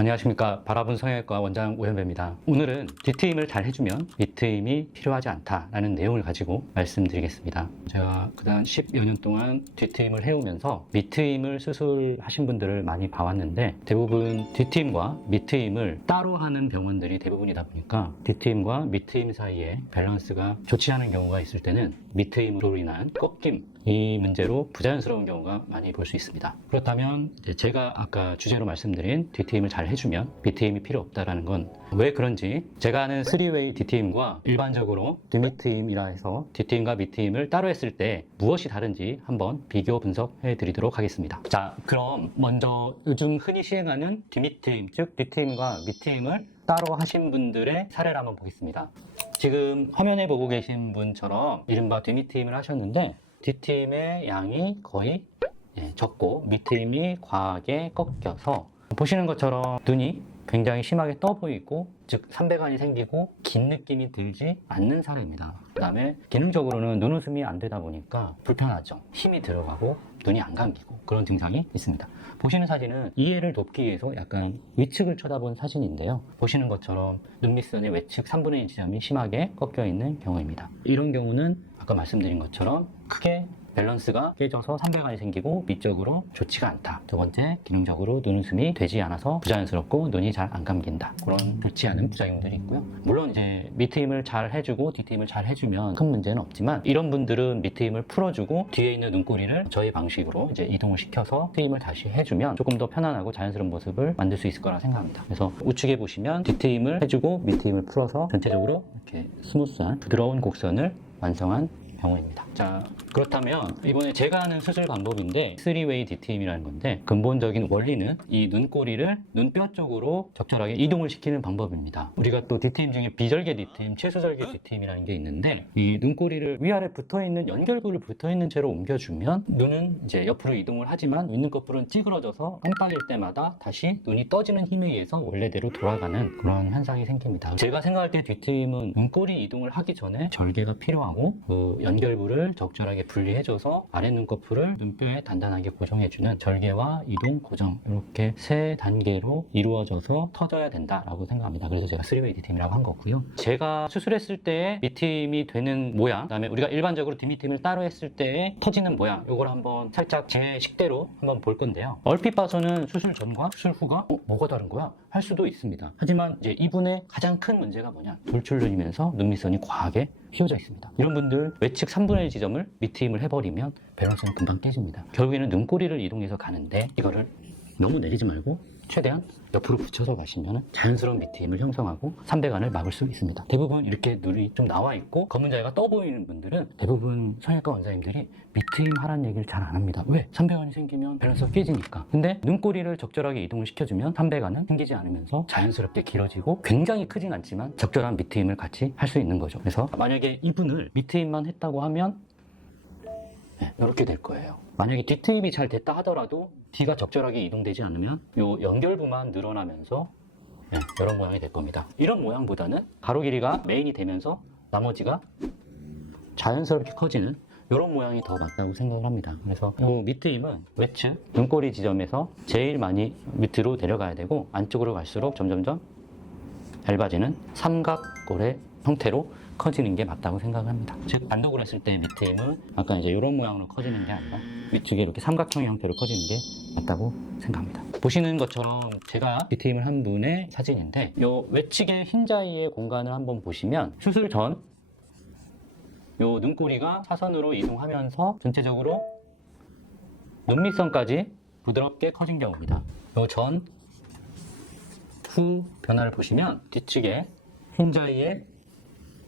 안녕하십니까. 바라본 성형외과 원장 오현배입니다. 오늘은 뒤트임을 잘 해주면 밑트임이 필요하지 않다라는 내용을 가지고 말씀드리겠습니다. 제가 그동안 10여 년 동안 뒤트임을 해오면서 밑트임을 수술하신 분들을 많이 봐왔는데 대부분 뒤트임과 밑트임을 따로 하는 병원들이 대부분이다 보니까 뒤트임과 밑트임 사이에 밸런스가 좋지 않은 경우가 있을 때는 밑트임으로 인한 꺾임, 이 문제로 부자연스러운 경우가 많이 볼 수 있습니다. 그렇다면 제가 아까 주제로 말씀드린 뒤트임을 잘 해주면 밑트임이 필요 없다라는 건 왜 그런지, 제가 아는 3웨이 뒤트임과 일반적으로 뒤밑트임이라 해서 뒤트임과 밑트임을 따로 했을 때 무엇이 다른지 한번 비교 분석해 드리도록 하겠습니다. 자, 그럼 먼저 요즘 흔히 시행하는 뒤밑트임, 즉 뒤트임과 밑트임을 따로 하신 분들의 사례를 한번 보겠습니다. 지금 화면에 보고 계신 분처럼 이른바 뒤밑트임을 하셨는데 뒤트임의 양이 거의 적고 밑트임이 과하게 꺾여서 보시는 것처럼 눈이 굉장히 심하게 떠 보이고, 즉 삼배관이 생기고 긴 느낌이 들지 않는 사례입니다. 그 다음에 기능적으로는 눈웃음이 안 되다 보니까 불편하죠. 힘이 들어가고 눈이 안 감기고 그런 증상이 있습니다. 보시는 사진은 이해를 돕기 위해서 약간 위측을 쳐다본 사진인데요. 보시는 것처럼 눈밑선의 외측 3분의 1 지점이 심하게 꺾여 있는 경우입니다. 이런 경우는 아까 말씀드린 것처럼 크게 밸런스가 깨져서 삼배관이 생기고 미적으로 좋지가 않다. 두 번째, 기능적으로 눈웃음이 되지 않아서 부자연스럽고 눈이 잘 안 감긴다. 그런 좋지 않은 부작용들이 있고요. 물론 이제 밑트임을 잘 해주고 뒤트임을 잘 해주면 큰 문제는 없지만, 이런 분들은 밑트임을 풀어주고 뒤에 있는 눈꼬리를 저희 방식으로 이제 이동을 시켜서 트임을 다시 해주면 조금 더 편안하고 자연스러운 모습을 만들 수 있을 거라 생각합니다. 그래서 우측에 보시면 뒤트임을 해주고 밑트임을 풀어서 전체적으로 이렇게 스무스한 부드러운 곡선을 완성한 경우입니다. 자, 그렇다면 이번에 제가 하는 수술 방법인데 3웨이 뒤트임이라는 건데, 근본적인 원리는 이 눈꼬리를 눈뼈 쪽으로 적절하게 이동을 시키는 방법입니다. 우리가 또 뒤트임 중에 비절개 뒤트임, 최소절개 뒤트임이라는 게 있는데, 이 눈꼬리를 위아래 붙어있는 연결부를 붙어있는 채로 옮겨주면 눈은 이제 옆으로 이동을 하지만 윗눈꺼풀은 찌그러져서 깜빡일 때마다 다시 눈이 떠지는 힘에 의해서 원래대로 돌아가는 그런 현상이 생깁니다. 제가 생각할 때 뒤트임은 눈꼬리 이동을 하기 전에 절개가 필요하고, 그 연결부를 적절하게 분리해줘서 아래 눈꺼풀을 눈뼈에 단단하게 고정해주는 절개와 이동, 고정, 이렇게 세 단계로 이루어져서 터져야 된다라고 생각합니다. 그래서 제가 3웨이 뒤트임이라고 한 거고요. 제가 수술했을 때의 밑트임이 되는 모양, 그다음에 우리가 일반적으로 뒤밑트임을 따로 했을 때의 터지는 모양, 이걸 한번 살짝 제 식대로 한번 볼 건데요. 얼핏 봐서는 수술 전과 수술 후가 뭐가 다른 거야? 할 수도 있습니다. 하지만 이제 이분의 가장 큰 문제가 뭐냐? 돌출눈이면서 눈밑선이 과하게 휘어져 있습니다. 이런 분들 외측 3분의 1 지점을 밑트임을 해버리면 밸런스는 금방 깨집니다. 결국에는 눈꼬리를 이동해서 가는데, 이거를 너무 내리지 말고 최대한 옆으로 붙여서 가시면 자연스러운 밑트임을 형성하고 삼배관을 막을 수 있습니다. 대부분 이렇게 눈이 좀 나와 있고 검은 자리가 떠 보이는 분들은 대부분 성형외과 원장님들이 밑트임 하라는 얘기를 잘 안 합니다. 왜? 삼배관이 생기면 밸런스가 깨지니까. 근데 눈꼬리를 적절하게 이동을 시켜주면 삼배관은 생기지 않으면서 자연스럽게 길어지고 굉장히 크진 않지만 적절한 밑트임을 같이 할 수 있는 거죠. 그래서 만약에 이분을 밑트임만 했다고 하면 이렇게 될 거예요. 만약에 뒤트임이 잘 됐다 하더라도 뒤가 적절하게 이동되지 않으면 이 연결부만 늘어나면서 이런 모양이 될 겁니다. 이런 모양보다는 가로 길이가 메인이 되면서 나머지가 자연스럽게 커지는 이런 모양이 더 맞다고 생각을 합니다. 그래서 이 밑트임은 외측 눈꼬리 지점에서 제일 많이 밑으로 내려가야 되고, 안쪽으로 갈수록 점점점 얇아지는 삼각골의 형태로 커지는 게 맞다고 생각합니다. 즉 단독으로 했을 때 밑트임은 아까 이제 이런 모양으로 커지는 게 아니라 위쪽에 이렇게 삼각형의 형태로 커지는 게 맞다고 생각합니다. 보시는 것처럼 제가 뒤트임을 한 분의 사진인데, 이 외측의 흰자위의 공간을 한번 보시면 수술 전 이 눈꼬리가 사선으로 이동하면서 전체적으로 눈밑선까지 부드럽게 커진 경우입니다. 이 전, 후 변화를 보시면 뒤측에 흰자위의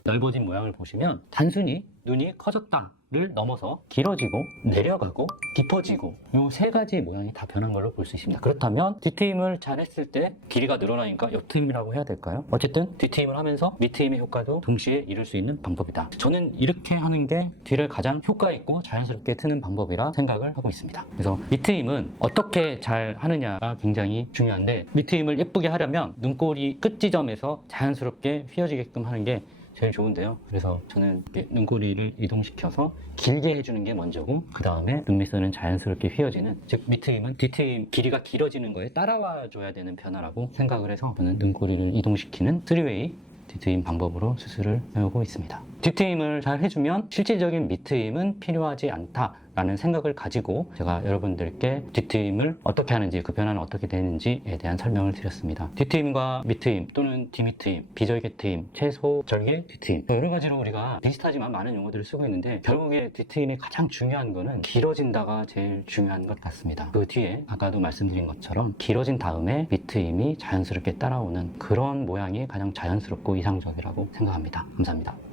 넓어진 모양을 보시면 단순히 눈이 커졌다를 넘어서 길어지고 내려가고 깊어지고 이 세 가지 모양이 다 변한 걸로 볼 수 있습니다. 그렇다면 뒤트임을 잘 했을 때 길이가 늘어나니까 옆트임이라고 해야 될까요? 어쨌든 뒤트임을 하면서 밑트임의 효과도 동시에 이룰 수 있는 방법이다. 저는 이렇게 하는 게 뒤를 가장 효과 있고 자연스럽게 트는 방법이라 생각을 하고 있습니다. 그래서 밑트임은 어떻게 잘 하느냐가 굉장히 중요한데, 밑트임을 예쁘게 하려면 눈꼬리 끝 지점에서 자연스럽게 휘어지게끔 하는 게 제일 좋은데요. 그래서 저는 눈꼬리를 이동시켜서 길게 해주는 게 먼저고, 그 다음에 눈 밑선은 자연스럽게 휘어지는, 즉 밑트임은 뒤트임 길이가 길어지는 거에 따라와 줘야 되는 변화라고 생각을 해서 저는 눈꼬리를 이동시키는 3웨이 뒤트임 방법으로 수술을 해오고 있습니다. 뒤트임을 잘 해주면 실질적인 밑트임은 필요하지 않다라는 생각을 가지고 제가 여러분들께 뒤트임을 어떻게 하는지, 그 변화는 어떻게 되는지에 대한 설명을 드렸습니다. 뒤트임과 밑트임 또는 뒤밑트임, 비절개 트임, 최소 절개 뒤트임, 여러 가지로 우리가 비슷하지만 많은 용어들을 쓰고 있는데 결국에 뒤트임의 가장 중요한 거는 길어진다가 제일 중요한 것 같습니다. 그 뒤에 아까도 말씀드린 것처럼 길어진 다음에 밑트임이 자연스럽게 따라오는 그런 모양이 가장 자연스럽고 이상적이라고 생각합니다. 감사합니다.